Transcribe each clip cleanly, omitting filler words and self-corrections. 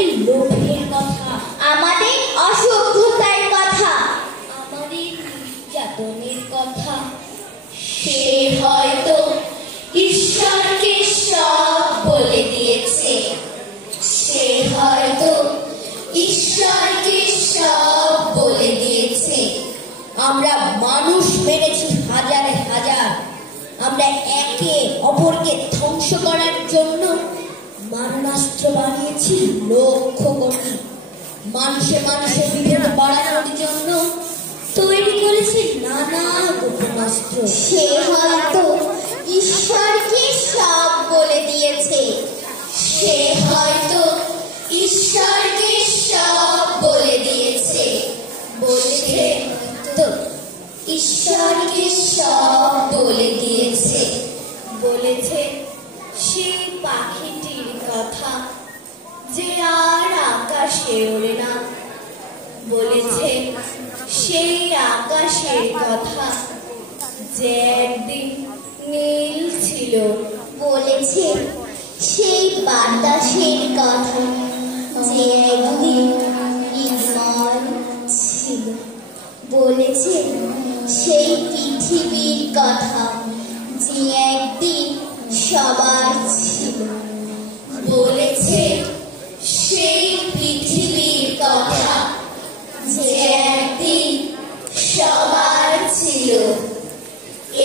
আমাদের লোভের কথা, আমাদের অসভ্যতার কথা, আমাদের নির্যাতনের কথা। সে হয়তো ঈশ্বরকে সব বলে দিয়েছে, সে হয়তো ঈশ্বরকে সব বলে দিয়েছে। আমরা মানুষ মেরেছি হাজারে হাজার, আমরা একে অপরকে ধ্বংস করার জন্য মারণাস্ত্র বানিয়েছি লক্ষ কোটি। মানুষে মানুষে বিভেদ বাড়ানোর জন্য তৈরি করেছি নানা গোপনাস্ত্র। সে হয়তো ঈশ্বরকে সব বলে দিয়েছে, সে হয়তো ঈশ্বরকে সব বলে দিয়েছে। বলেছে তো, ঈশ্বরকে সব বলে দিয়েছে। বলেছে সেই পাখিটির কথা যে আর আকাশে ওড়ে না, বলেছে সেই আকাশের কথা যে একদিন নীল ছিল, বলেছে সেই বাতাসের কথা যে একদিন নির্মল ছিল, বলেছে সেই পৃথিবীর কথা যে একদিন সবার ছিল, বলেছে সেই পৃথিবীর কথা যে একদিন সবার ছিল।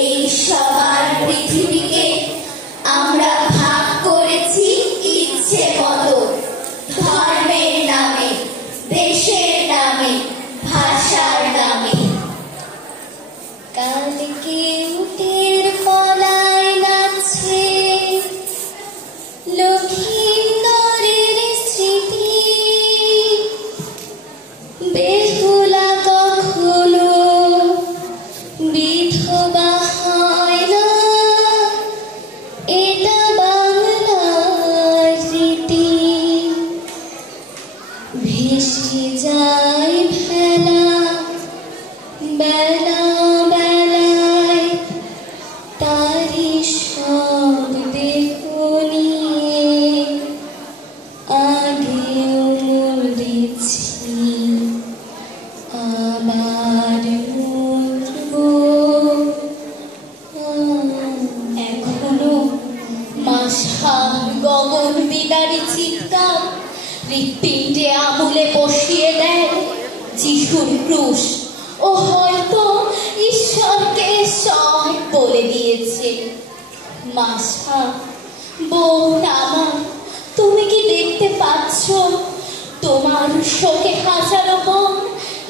এই সবার পৃথিবীকে আমরা ভাগ করেছি ইচ্ছে মতো, ধর্মের নামে, দেশের নামে, ভাষার নামে। কালকে উটের পলায় নাচছে লক্ষিন্দরের স্মৃতি, বেহুলা কখনো বিধবা হয় না, এটা বাংলার রীতি। ভেসে যায় ভেলা বেলা বেলায়, তারি শব্দে নিয়ে আগেও মরেছি আবার মরব। এখনো মাসা গগন বিদারী চিৎকার হৃৎপিণ্ডে আমলে বসিয়ে দেয় যিশুর ক্রুশ। ও হয়তো ঈশ্বরকে সব বলে দিয়েছে। মাসা, বোন আমার, তুমি কি দেখতে পাচ্ছ তোমার শোকে হাজারো বোন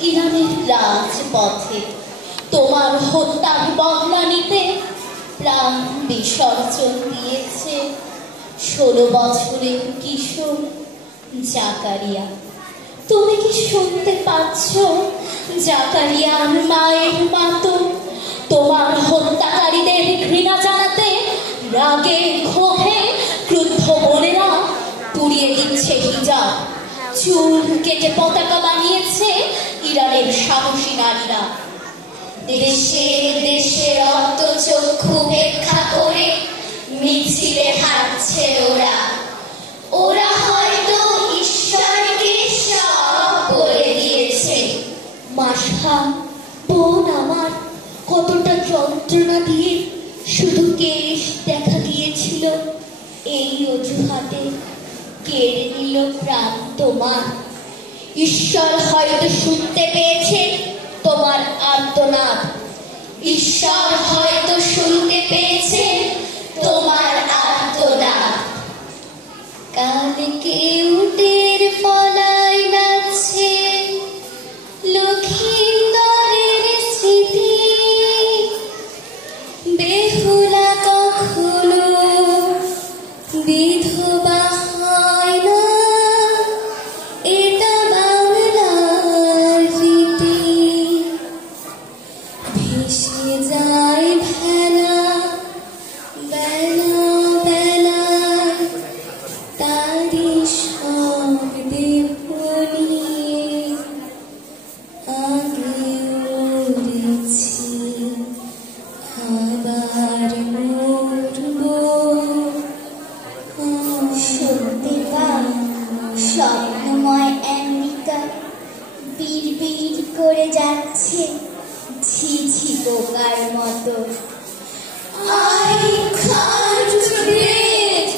ইরানের রাজপথে তোমার হত্যার বদলা নিতে প্রাণ বিসর্জন দিয়েছে 16 বছরের কিশোর জাকারিয়া। তুমি কি শুনতে পাচ্ছ জাকারিয়ার মায়ের মাতো তোমার হত্যাকারীদের ঘৃণা জানাতে রাগে ক্ষোভে ক্রুদ্ধ বোনেরা পুড়িয়ে দিচ্ছে হিজাব, চুল কেটে পতাকা বানিয়েছে ইরানের সাহসী নারীরা। দেশে দেশে রক্ত চক্ষু উপেক্ষা করে মিছিলে হাঁটছে ওরা, ওরা হয়তো ঈশ্বরকে সব বলে দিয়েছে। মাসা, বোন আমার, কতটা যন্ত্রণা দিয়ে শুধু কেশ দেখা গিয়েছিল এই অজুহাতে কেড়ে নিল প্রাণ তোমার। ঈশ্বর হয়তো শুনতে পেয়েছে তোমার আর্তনাদ, ঈশ্বর হয়তো শুনতে পেয়েছে তোমার আর্তনাদ। কালকে উটের পলায় নাচছে লক্ষিন্দরের স্মৃতি, বেহুলা কখনো বিধবা হয় না, এটা বাংলার রীতি। ভেসে যায় ভেলা বেলা বেলায়, তারি করছে ঝিঝি পোকার মতো। I can't breathe.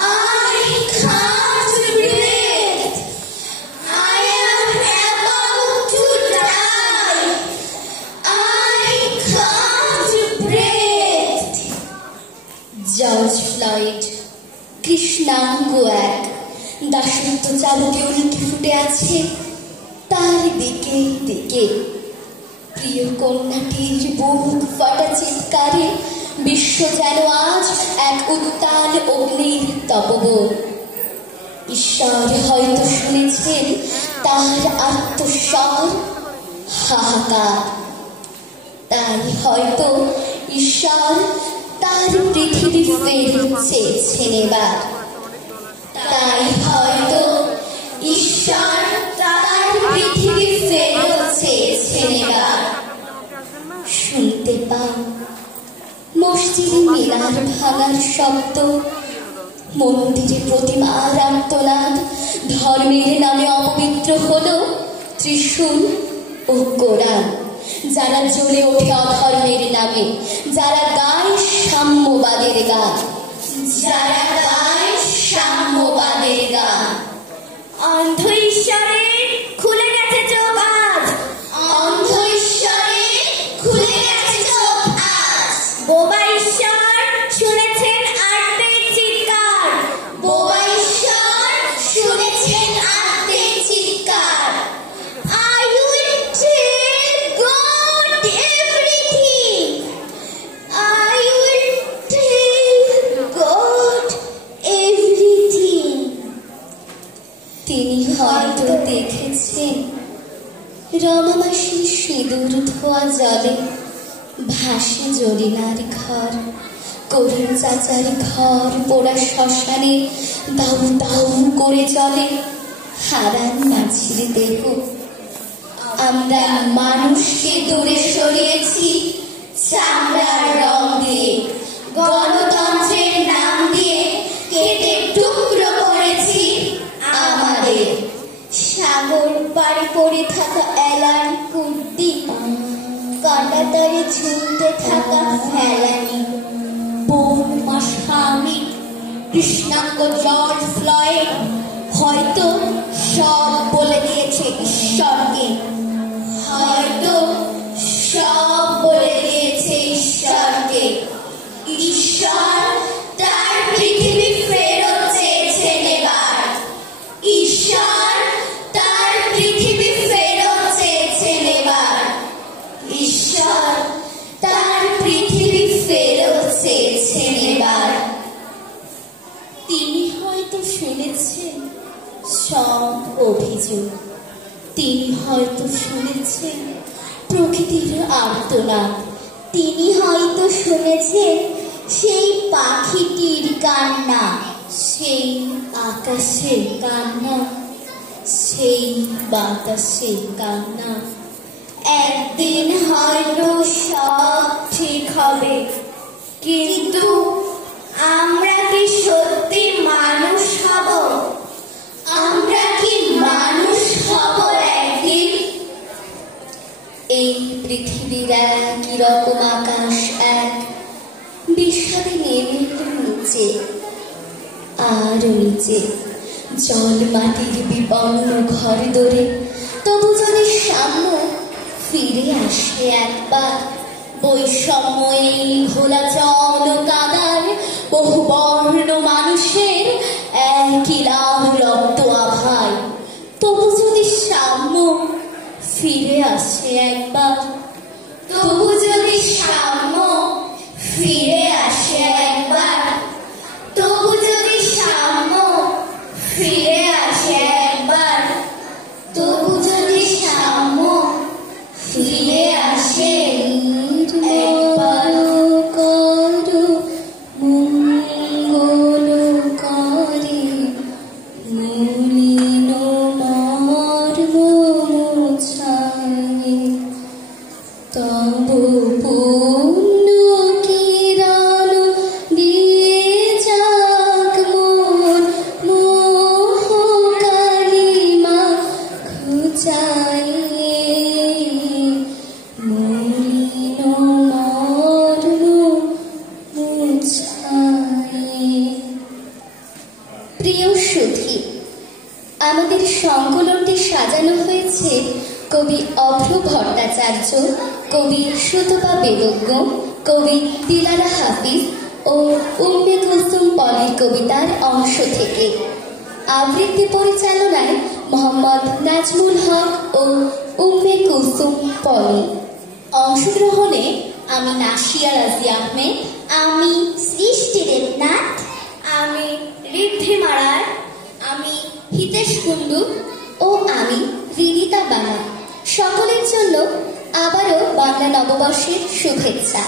I can't breathe. I am about to die. I can't breathe. George Floyd কৃষ্ণাঙ্গ এক দাসত্ব চাবুকে উল্টে ফুটে আছে তার দিকে দিকে। প্রিয় কন্যাটির বুক ফাটা চিৎকারে বিশ্ব যেন আজ এক উত্তাল অগ্নির তপবন। ঈশ্বর হয়তো শুনেছেন তার আত্মস্বর হাহাকার, তাই হয়তো ঈশ্বর তার পৃথিবী ফেরত চেয়েছেন এবার। তাই হয়তো ঈশ্বর তার পৃথিবী ফেরত চেয়েছেন এবার। শুনতে পাও মসজিদে মিনার ভাঙার শব্দ, মন্দিরে প্রতিমার আর্তনাদ, ধর্মের নামে অপবিত্র হলো ত্রিশূল ও কোরআন। যারা জ্বলে ওঠে অধর্মের নামে, যারা গায় সাম্যবাদের গান, যারা গায় সাম্যবাদের গান। অন্ধ ঈশ্বরে খুলে গেছে চোখ আজ, অন্ধ ঈশ্বরে খুলে গেছে চোখ আজ। বোবা ঈশ্বর শুনেছেন আর্তের চিৎকার, বোবা ঈশ্বর শুনেছেন আর্তের চিৎকার। I will tell God everything. I will tell God everything. তিনি হয়তো দেখেছেন রমামাসির সিঁদুর ধোয়া জলে ভাসে জরিনার ঘর, করুণ চাচার ঘর পোড়া শ্মশানে দাউ দাউ করে চলে হারান মাঝির দেহ। আমরা মানুষকে দূরে সরিয়েছি চামড়ার রং দিয়ে, গণতন্ত্রের নাম দিয়ে কেটে টুকরো করেছি আমাদের। সাগর পাড়ে পড়ে থাকা অ্যালান কুর্দি, কাঁটাতারে ঝুলতে থাকা ফেলানি, বোন মাস্বামী, কৃষ্ণাঙ্গ জর্জ ফ্লয়েড হয়তো সব বলে দিয়েছে ঈশ্বরকে, হয়তো সব বলে দিয়েছে ঈশ্বরকে। ঈশ্বর তার পৃথিবী ফেরত চেয়েছেন এবার। ঈশ্বর তার পৃথিবী ফেরত চেয়েছেন এবার। ঈশ্বর তার পৃথিবী ফেরত চেয়েছেন এবার। তিনি হয়তো শুনেছেন সব অভিযোগ, তিনি হয়তো শুনেছেন প্রকৃতির আর্তনাদ, তিনি হয়তো শুনেছেন সেই পাখিটির কান্না, সেই আকাশের কান্না, সেই বাতাসের কান্না। একদিন হয়তো সব ঠিক হবে, কিন্তু আমরা কি সত্যি মানুষ হব? আমরা কি মানুষ হব একদিন? এই পৃথিবীর একই রকম আকাশ এক বিষাদে নেমে এলো নিচে, আর নিচে জল মাটির বিপন্ন ঘর দরে। তবু যদি সাম্য ফিরে আসে একবার, বৈষম্য এই ঘোলা জল কাদার বহু বর্ণ মানুষের একই লাল রক্ত আভায়। তবু যদি সাম্য ফিরে আসে একবার, তবু যদি সাম্য ফিরে আসে একবার, তবু যদি সাম্য ফিরে আসে একবার, তবু যদি সাম্য ফিরে আসে একবার। করো মঙ্গল করে মলিন মর্ম মুছায়ে, তব সাজানো হয়েছে কবি অভ্র ভট্টাচার্য, কবি সুতপা বেদজ্ঞ, কবি দিলারা হাফিজ ও উম্মে কুলসুম পলির কবিতার অংশ থেকে। আবৃত্তি পরিচালনায় মোহাম্মদ নাজমুল হক ও উম্মে কুলসুম পলি। অংশগ্রহণে আমি নাসিয়া রাজি আহমেদ, আমি সৃষ্টি দেবনাথ, আমি ঋদ্ধি মারায়, আমি হিতেশ কুন্ডু ও আমি রিদিতা বানা। সকলের জন্য আবারও বাংলা নববর্ষের শুভেচ্ছা।